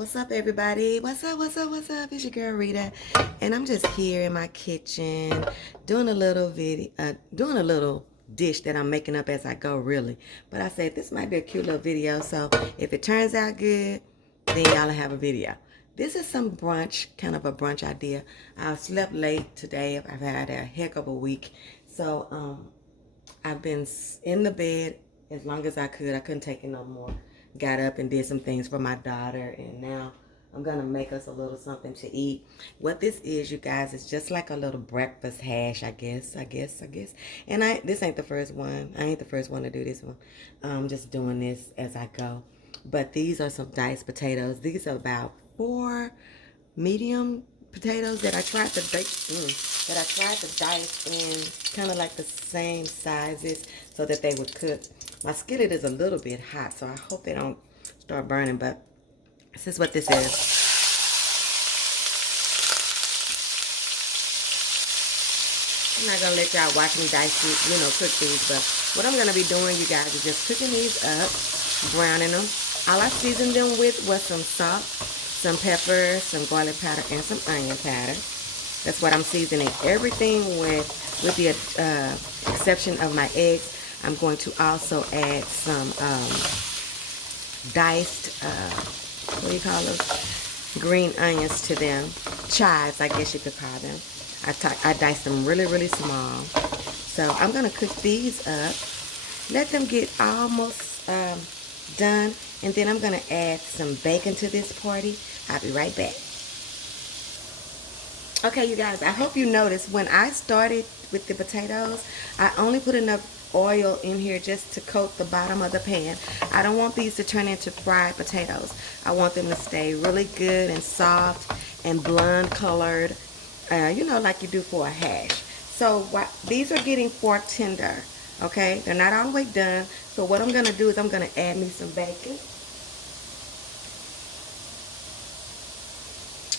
What's up, everybody? What's up? What's up? What's up? It's your girl Rita, and I'm just here in my kitchen doing a little video, doing a little dish that I'm making up as I go, really. But I said this might be a cute little video, so if it turns out good, then y'all have a video. This is some brunch, kind of a brunch idea. I slept late today. I've had a heck of a week, so I've been in the bed as long as I could. I couldn't take it no more. Got up and did some things for my daughter, and now I'm gonna make us a little something to eat. What this is, you guys, is just like a little breakfast hash, I guess. And this ain't the first one. I ain't the first one to do this one. I'm just doing this as I go. But these are some diced potatoes. These are about 4 medium potatoes that I tried to bake, that I tried to dice in kind of like the same sizes so that they would cook. My skillet is a little bit hot, so I hope they don't start burning, but this is what this is. I'm not going to let y'all watch me dice these, cook these, but what I'm going to be doing, you guys, is just cooking these up, browning them. All I seasoned them with was some salt, some pepper, some garlic powder, and some onion powder. That's what I'm seasoning everything with the exception of my eggs. I'm going to also add some diced, what do you call those? Green onions to them. Chives, I guess you could call them. I diced them really, really small. So I'm going to cook these up. Let them get almost done. And then I'm going to add some bacon to this party. I'll be right back. Okay, you guys, I hope you noticed when I started with the potatoes, I only put enough oil in here just to coat the bottom of the pan. I don't want these to turn into fried potatoes. I want them to stay really good and soft and blonde colored, like you do for a hash. So these are getting fork tender, okay? They're not all the way done. So what I'm going to do is I'm going to add me some bacon.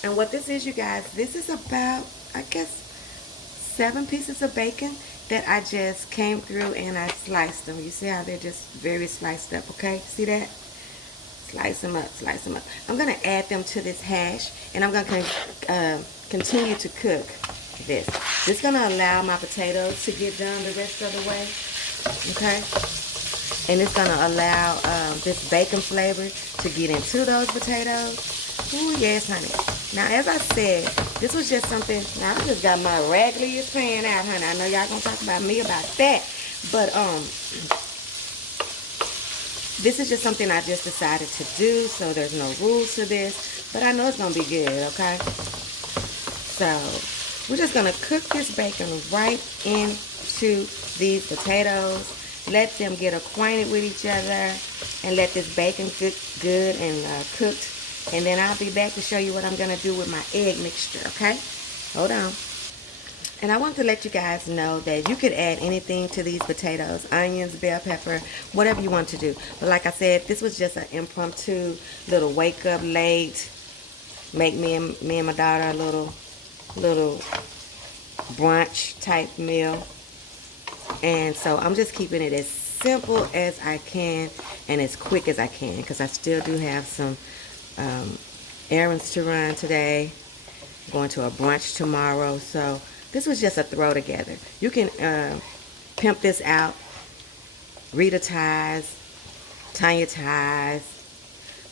And what this is, you guys, this is about, I guess, 7 pieces of bacon that I just came through and I sliced them. You see how they're just very sliced up, okay? See that? Slice them up, slice them up. I'm going to add them to this hash, and I'm going to continue to cook this. This is going to allow my potatoes to get done the rest of the way, okay? And it's going to allow this bacon flavor to get into those potatoes. Ooh, yes, honey. Now, as I said, this was just something. Now, I just got my raggediest pan out, honey. I know y'all gonna talk about me about that, but this is just something I just decided to do. So there's no rules to this, but I know it's gonna be good. Okay. So we're just gonna cook this bacon right into these potatoes. Let them get acquainted with each other, and let this bacon cook good and cooked. And then I'll be back to show you what I'm going to do with my egg mixture, okay? Hold on. And I want to let you guys know that you could add anything to these potatoes, onions, bell pepper, whatever you want to do. But like I said, this was just an impromptu little wake up late, make me and my daughter a little brunch type meal. And so I'm just keeping it as simple as I can and as quick as I can, because I still do have some errands to run today. I'm going to a brunch tomorrow, so this was just a throw together. You can pimp this out. Rita ties, Tanya ties,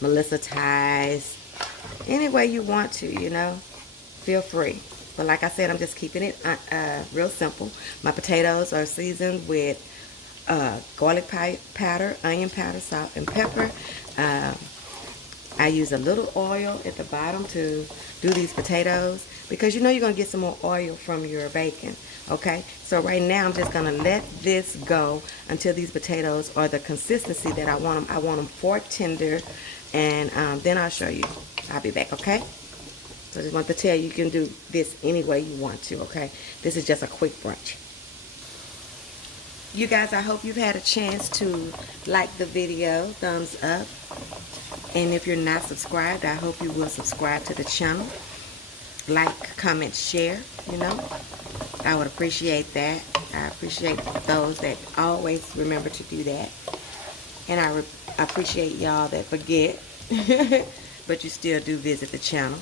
Melissa ties, any way you want to, feel free. But like I said, I'm just keeping it real simple. My potatoes are seasoned with garlic powder, onion powder, salt, and pepper. I use a little oil at the bottom to do these potatoes, because you're going to get some more oil from your bacon, okay? So right now I'm just going to let this go until these potatoes are the consistency that I want them. I want them fork tender, and then I'll show you. I'll be back, okay? So I just want to tell you, you can do this any way you want to, okay? This is just a quick brunch. You guys, I hope you've had a chance to like the video, thumbs up. And if you're not subscribed, I hope you will subscribe to the channel. Like, comment, share, I would appreciate that. I appreciate those that always remember to do that. And I appreciate y'all that forget. but you still do visit the channel.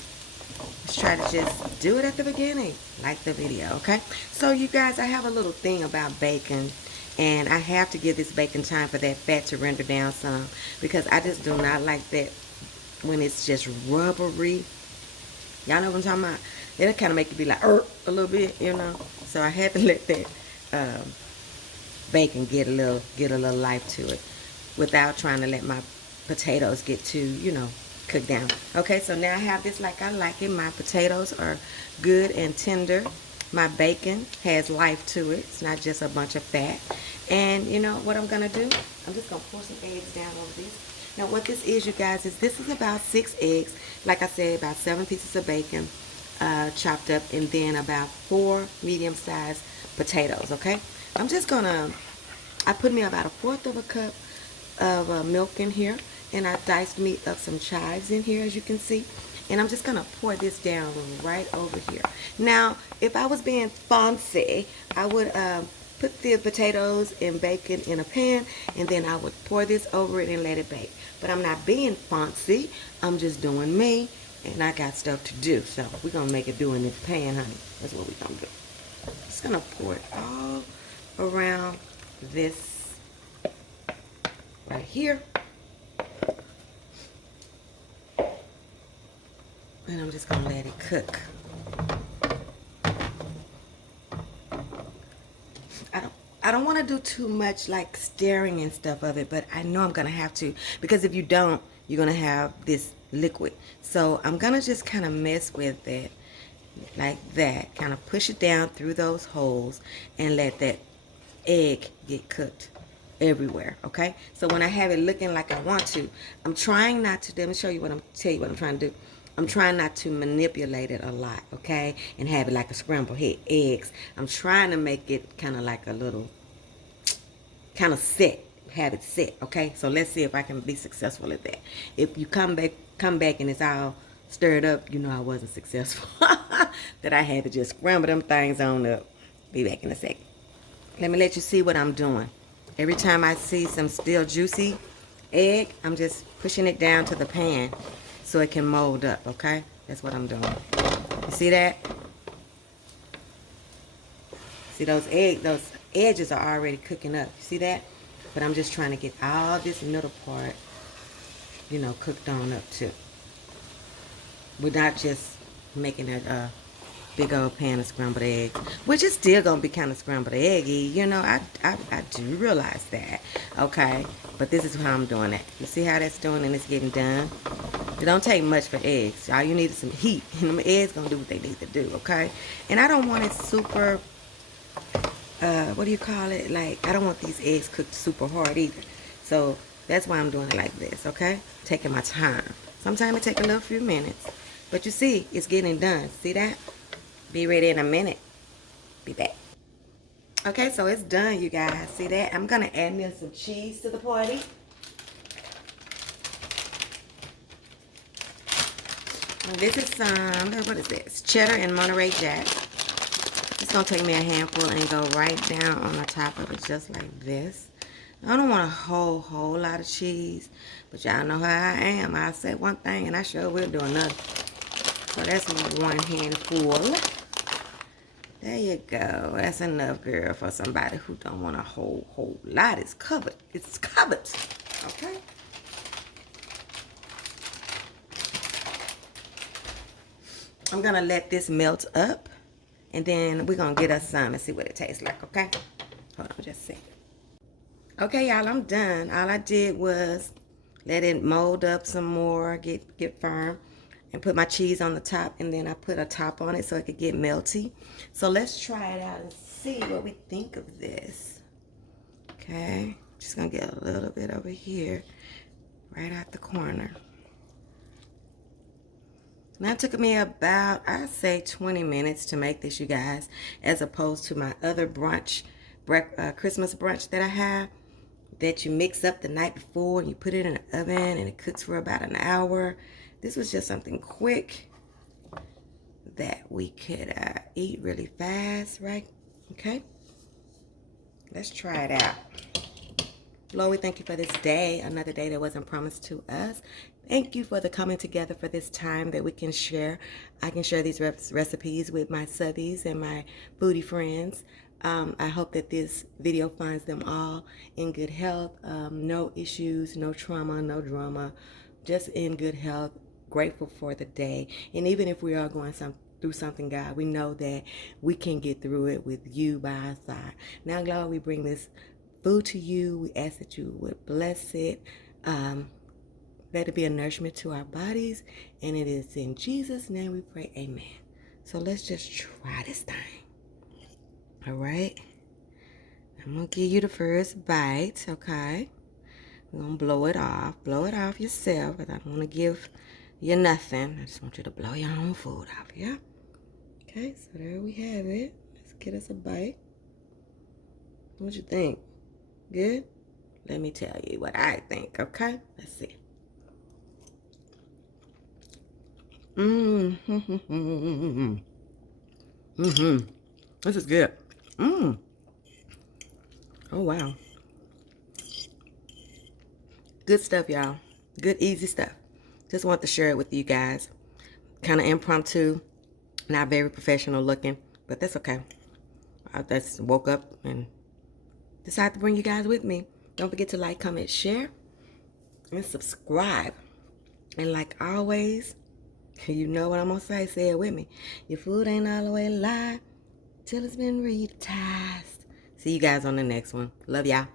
Let's try to just do it at the beginning. Like the video, okay? So you guys, I have a little thing about bacon, and I have to give this bacon time for that fat to render down some, because I just do not like that when it's just rubbery. Y'all know what I'm talking about? It'll kind of make you be like, a little bit, you know? So I had to let that bacon get a little life to it without trying to let my potatoes get too, you know, cooked down. Okay, so now I have this like I like it. My potatoes are good and tender. My bacon has life to it. It's not just a bunch of fat. And you know what I'm gonna do? I'm just gonna pour some eggs down over this. Now what this is, you guys, is this is about 6 eggs. Like I said, about 7 pieces of bacon chopped up, and then about 4 medium-sized potatoes. Okay, I'm just gonna, I put me about 1/4 of a cup of milk in here, and I diced me up some chives in here, as you can see, and I'm just gonna pour this down right over here. Now if I was being fancy, I would put the potatoes and bacon in a pan, and then I would pour this over it and let it bake. But I'm not being fancy, I'm just doing me, and I got stuff to do, so we're gonna make it do in this pan, honey. That's what we're gonna do. Just gonna pour it all around this right here, and I'm just gonna let it cook. I don't want to do too much like stirring and stuff of it, but I know I'm gonna have to, because if you don't, you're gonna have this liquid. So I'm gonna just kind of mess with it like that, kind of push it down through those holes and let that egg get cooked everywhere. Okay, so when I have it looking like I want to, I'm trying not to, let me show you what tell you what I'm trying to do. I'm trying not to manipulate it a lot, okay, and have it like a scrambled eggs. I'm trying to make it kind of like a little, kind of set, have it set, okay? So let's see if I can be successful at that. If you come back and it's all stirred up, you know I wasn't successful. That I had to just scramble them things on up. Be back in a second. Let me let you see what I'm doing. Every time I see some still juicy egg, I'm just pushing it down to the pan so it can mold up, okay? That's what I'm doing. You see that? See those edges are already cooking up. You see that? But I'm just trying to get all this middle part, you know, cooked on up too. We're not just making a big old pan of scrambled eggs, which is still gonna be kind of scrambled eggy, you know. I do realize that, okay? But this is how I'm doing it. You see how that's doing, and it's getting done. It don't take much for eggs. All you need is some heat, and them eggs gonna do what they need to do, okay? And I don't want it super, what do you call it? Like, I don't want these eggs cooked super hard either. So that's why I'm doing it like this, okay? Taking my time. Sometimes it takes a little few minutes, but you see, it's getting done. See that? Be ready in a minute. Be back. Okay, so it's done, you guys. See that? I'm gonna add me some cheese to the party. This is some, what is this? Cheddar and Monterey Jack. It's going to take me a handful and go right down on the top of it just like this. I don't want a whole lot of cheese, but y'all know how I am. I say one thing and I sure will do another. So that's one handful. There you go. That's enough, girl, for somebody who don't want a whole lot. It's covered. It's covered. Okay? I'm going to let this melt up, and then we're going to get us some and see what it tastes like, okay? Hold on just a second. Okay, y'all, I'm done. All I did was let it mold up some more, get firm, and put my cheese on the top, and then I put a top on it so it could get melty. So let's try it out and see what we think of this. Okay, just going to get a little bit over here, right out the corner. Now it took me about, I'd say 20 minutes to make this, you guys, as opposed to my other brunch, Christmas brunch that I have, that you mix up the night before and you put it in the oven and it cooks for about an hour. This was just something quick that we could eat really fast, right? Okay, let's try it out. Lord, we thank you for this day, another day that wasn't promised to us. Thank you for the coming together for this time that we can share. I can share these recipes with my subbies and my foodie friends. I hope that this video finds them all in good health, no issues, no trauma, no drama, just in good health, grateful for the day. And even if we are going through something, God, we know that we can get through it with you by our side. Now, Lord, we bring this food to you. We ask that you would bless it. Let it be a nourishment to our bodies. And it is in Jesus' name we pray, amen. So let's just try this thing. All right. I'm going to give you the first bite, okay? We're going to blow it off. Blow it off yourself, because I don't want to give you nothing. I just want you to blow your own food off, yeah? Okay, so there we have it. Let's get us a bite. What you think? Good? Let me tell you what I think, okay? Let's see. This is good. Oh, wow. Good stuff, y'all. Good, easy stuff. Just want to share it with you guys. Kind of impromptu. Not very professional looking, but that's okay. I just woke up and decided to bring you guys with me. Don't forget to like, comment, share, and subscribe. And like always, you know what I'm going to say. Say it with me. Your food ain't all the way live till it's been retasted. See you guys on the next one. Love y'all.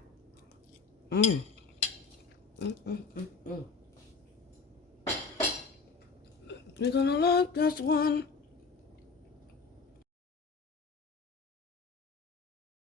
You're gonna like this one.